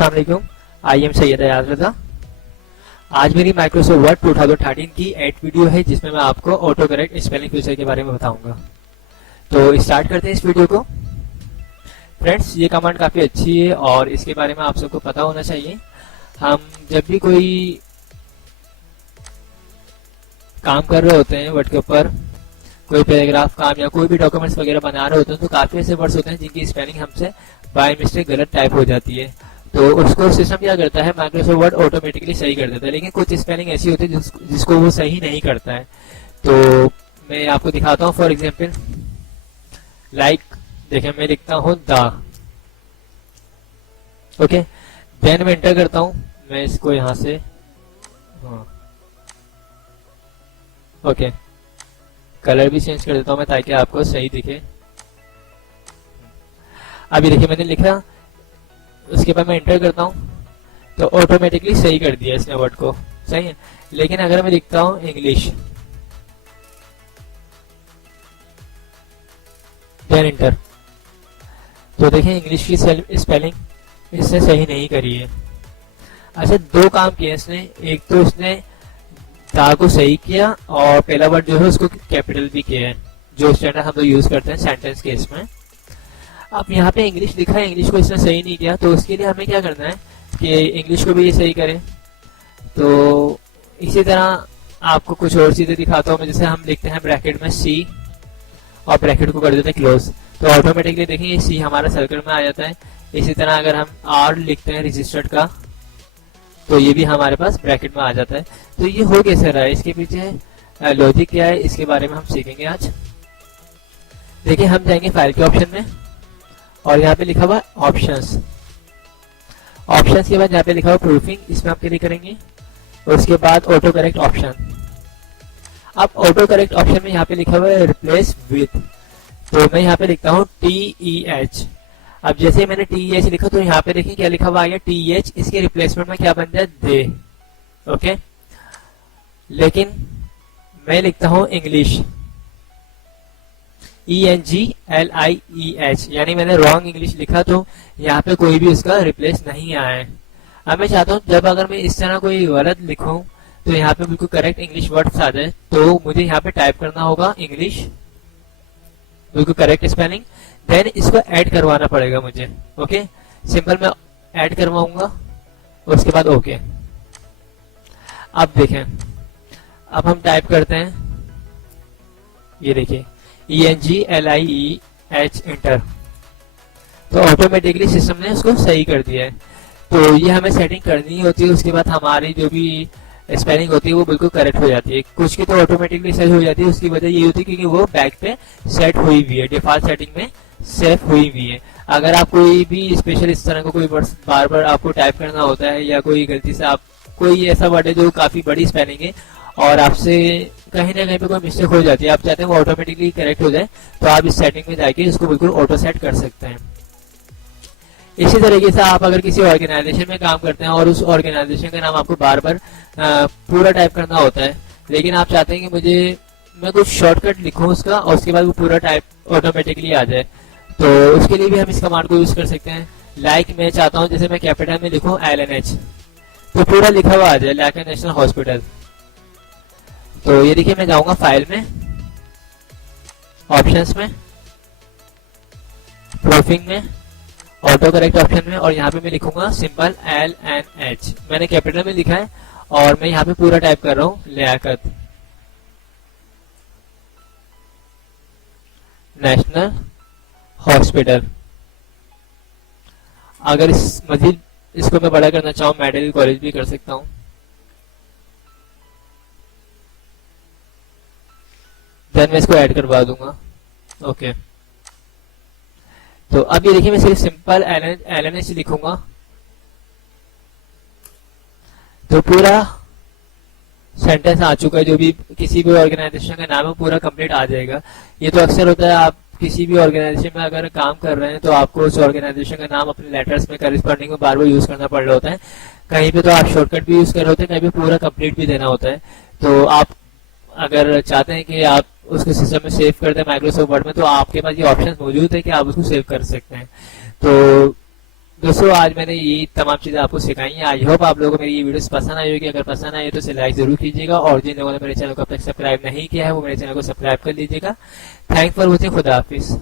अस्सलाम वालेकुम। I am Syed Ayaz रज़ा। आज मेरी माइक्रोसॉफ्ट वर्ड 2013 की 8 वीडियो है जिसमें मैं आपको ऑटो करेक्ट स्पेलिंग फीचर के बारे में बताऊंगा। तो स्टार्ट करते हैं इस वीडियो को। फ्रेंड्स, ये कमांड काफ़ी अच्छी है और इसके बारे में आप सबको पता होना चाहिए। हम जब भी कोई काम कर रहे होते हैं वर्ड के ऊपर, कोई पैराग्राफ काम या कोई भी डॉक्यूमेंट्स वगैरह बना रहे होते हैं, तो काफ़ी ऐसे वर्ड्स होते हैं जिनकी स्पेलिंग हमसे बाय मिस्टेक गलत टाइप हो जाती है। तो उसको सिस्टम क्या करता है, माइक्रोसॉफ्ट वर्ड ऑटोमेटिकली सही कर देता है। लेकिन कुछ स्पेलिंग ऐसी होती है जिसको वो सही नहीं करता है। तो मैं आपको दिखाता हूँ। फॉर एग्जाम्पल लाइक देखें, मैं लिखता हूँ द, ओके, देन मैं एंटर करता हूँ। मैं इसको यहाँ से ओके कलर भी चेंज कर देता हूँ मैं, ताकि आपको सही दिखे। अभी देखिए मैंने लिखा, उसके बाद मैं एंटर करता हूँ तो ऑटोमेटिकली सही कर दिया इसने वर्ड को, सही है। लेकिन अगर मैं लिखता हूँ इंग्लिश, देन एंटर, तो देखिए इंग्लिश की स्पेलिंग इसने सही नहीं करी है। अच्छा, दो काम किए इसने। एक तो इसने दा को सही किया और पहला वर्ड जो है उसको कैपिटल भी किया है, जो स्टैंडर्ड हम लोग यूज करते हैं सेंटेंस केस में। अब यहाँ पे इंग्लिश लिखा है, इंग्लिश को इसने सही नहीं किया, तो उसके लिए हमें क्या करना है कि इंग्लिश को भी ये सही करें। तो इसी तरह आपको कुछ और चीजें दिखाता हूँ मैं। जैसे हम लिखते हैं ब्रैकेट में सी और ब्रैकेट को कर देते हैं क्लोज, तो ऑटोमेटिकली देखिए सी हमारा सर्कल में आ जाता है। इसी तरह अगर हम आर लिखते हैं रजिस्टर्ड का, तो ये भी हमारे पास ब्रैकेट में आ जाता है। तो ये हो कैसे रहा है, इसके पीछे लॉजिक क्या है, इसके बारे में हम सीखेंगे आज। देखिए हम जाएंगे फाइल के ऑप्शन में और यहाँ पे लिखा हुआ ऑप्शंस। ऑप्शंस के बाद यहाँ पे लिखा हुआ प्रूफिंग, इसमें आप क्लिक करेंगे। और उसके बाद ऑटो करेक्ट ऑप्शन। अब ऑटो करेक्ट ऑप्शन में यहाँ पे लिखा हुआ है रिप्लेस विथ, तो मैं यहाँ पे लिखता हूँ TEH। अब जैसे मैंने TEH लिखा तो यहाँ पे देखिए क्या लिखा हुआ आ गया TEH, इसके रिप्लेसमेंट में क्या बन जाए दे, ओके। लेकिन मैं लिखता हूँ इंग्लिश, ENGLIEH, यानी मैंने रॉन्ग इंग्लिश लिखा, तो यहाँ पे कोई भी उसका रिप्लेस नहीं आया है। अब मैं चाहता हूँ जब अगर मैं इस तरह कोई गलत लिखूं तो यहाँ पे बिल्कुल करेक्ट इंग्लिश वर्ड्स आ जाए, तो मुझे यहाँ पे टाइप करना होगा इंग्लिश, बिल्कुल करेक्ट स्पेलिंग, देन इसको ऐड करवाना पड़ेगा मुझे, ओके। सिंपल मैं ऐड करवाऊंगा, उसके बाद ओके। अब देखें, अब हम टाइप करते हैं, ये देखिए ENGLIEH एंटर, तो ऑटोमेटिकली सिस्टम ने उसको सही कर दिया है। तो ये हमें सेटिंग करनी होती है, उसके बाद हमारी जो भी स्पेलिंग होती है वो बिल्कुल करेक्ट हो जाती है। कुछ की तो ऑटोमेटिकली सही हो जाती है, उसकी वजह ये होती है क्योंकि वो बैक पे सेट हुई हुई है, डिफॉल्ट सेटिंग में सेव हुई हुई है। अगर आप कोई भी स्पेशल इस तरह का कोई वर्ड बार बार आपको टाइप करना होता है, या कोई गलती से आप कोई ऐसा वर्ड है जो काफी बड़ी स्पेलिंग है और आपसे कहीं ना कहीं पे कोई मिस्टेक हो जाती है, आप चाहते हैं वो ऑटोमेटिकली करेक्ट हो जाए, तो आप इस सेटिंग में जाके इसको बिल्कुल ऑटो सेट कर सकते हैं। इसी तरीके से आप अगर किसी ऑर्गेनाइजेशन में काम करते हैं और उस ऑर्गेनाइजेशन का नाम आपको बार बार पूरा टाइप करना होता है, लेकिन आप चाहते हैं कि मैं कुछ शॉर्टकट लिखूं उसका और उसके बाद वो पूरा टाइप ऑटोमेटिकली आ जाए, तो उसके लिए भी हम इस कमांड को यूज कर सकते हैं। लाइक मैं चाहता हूं जैसे मैं कैपिटल में लिखूं LNH, तो पूरा लिखा हुआ आ जाए लैकेन नेशनल हॉस्पिटल। तो ये देखिए मैं जाऊंगा फाइल में, ऑप्शंस में, प्रूफिंग में, ऑटो करेक्ट ऑप्शन में, और यहाँ पे मैं लिखूंगा सिंपल LNH। मैंने कैपिटल में लिखा है और मैं यहाँ पे पूरा टाइप कर रहा हूँ लियाकत नेशनल हॉस्पिटल। अगर इस मजीद इसको मैं बड़ा करना चाहूँ, मेडिकल कॉलेज भी कर सकता हूँ। देन मैं इसको ऐड करवा दूंगा, ओके। तो अब ये देखिए मैं सिर्फ सिंपल LNH लिखूंगा तो पूरा सेंटेंस आ चुका है। जो भी किसी भी ऑर्गेनाइजेशन का नाम है पूरा कंप्लीट आ जाएगा। ये तो अक्सर होता है, आप किसी भी ऑर्गेनाइजेशन में अगर काम कर रहे हैं तो आपको उस ऑर्गेनाइजेशन का नाम अपने लेटर्स में करेस्पॉन्डिंग में बार बार यूज करना पड़ रहा होता है। कहीं पे तो आप शॉर्टकट भी यूज कर रहे होते हैं, कहीं पे पूरा कंप्लीट भी देना होता है। तो आप अगर चाहते हैं कि आप उसको सिस्टम में सेव कर दें माइक्रोसॉफ्ट वर्ड में, तो आपके पास ये ऑप्शन मौजूद है कि आप उसको सेव कर सकते हैं। तो दोस्तों आज मैंने ये तमाम चीजें आपको सिखाई हैं। आई होप आप लोगों को मेरी ये वीडियोस पसंद आई होगी। अगर पसंद आई तो इसे लाइक जरूर कीजिएगा, और जिन लोगों ने मेरे चैनल को अब तक सब्सक्राइब नहीं किया है वो मेरे चैनल को सब्सक्राइब कर लीजिएगा। Thank for watching. खुदा हाफिज।